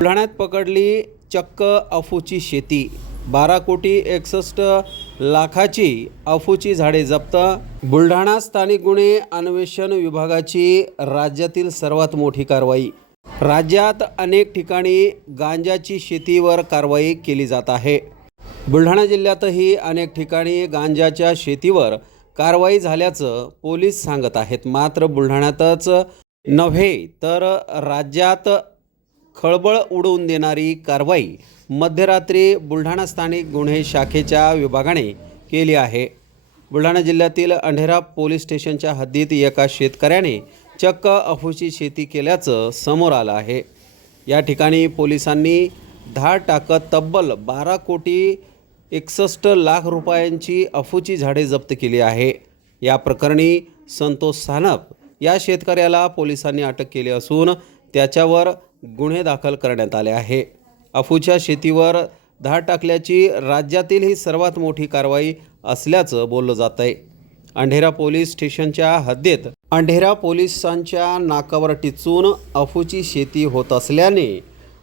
बुलढाण्यात पकडली चक्क अफूची शेती. बारा कोटी एकसष्ट लाखाची अफूची झाडे जप्त. बुलढाणा स्थानिक गुन्हे अन्वेषण विभागाची राज्यातील सर्वात मोठी कारवाई. राज्यात अनेक ठिकाणी गांजाची शेतीवर कारवाई केली जात आहे. बुलढाणा जिल्ह्यातही अनेक ठिकाणी गांजाच्या शेतीवर कारवाई झाल्याचं पोलीस सांगत आहेत. मात्र बुलढाण्यातच नव्हे तर राज्यात खळबळ उडवून देणारी कारवाई मध्यरात्री बुलढाणा स्थानिक गुन्हे शाखेच्या विभागाने केली आहे. बुलढाणा जिल्ह्यातील अंढेरा पोलीस स्टेशनच्या हद्दीत एका शेतकऱ्याने चक्क अफूची शेती केल्याचं समोर आलं आहे. या ठिकाणी पोलिसांनी धाड टाकत तब्बल बारा कोटी एकसष्ट लाख रुपयांची अफूची झाडे जप्त केली आहे. या प्रकरणी संतोष सानप या शेतकऱ्याला पोलिसांनी अटक केली असून त्याच्यावर गुन्हे दाखल करण्यात आले आहे. अफूच्या शेतीवर धाड टाकल्याची राज्यातील ही सर्वात मोठी कारवाई असल्याचं बोललं जात आहे अंढेरा पोलीस स्टेशनच्या हद्दीत अंढेरा पोलिसांच्या नाकावर टिचून अफूची शेती होत असल्याने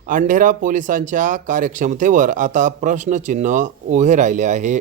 अंढेरा पोलिसांच्या कार्यक्षमतेवर आता प्रश्नचिन्ह उभे राहिले आहे.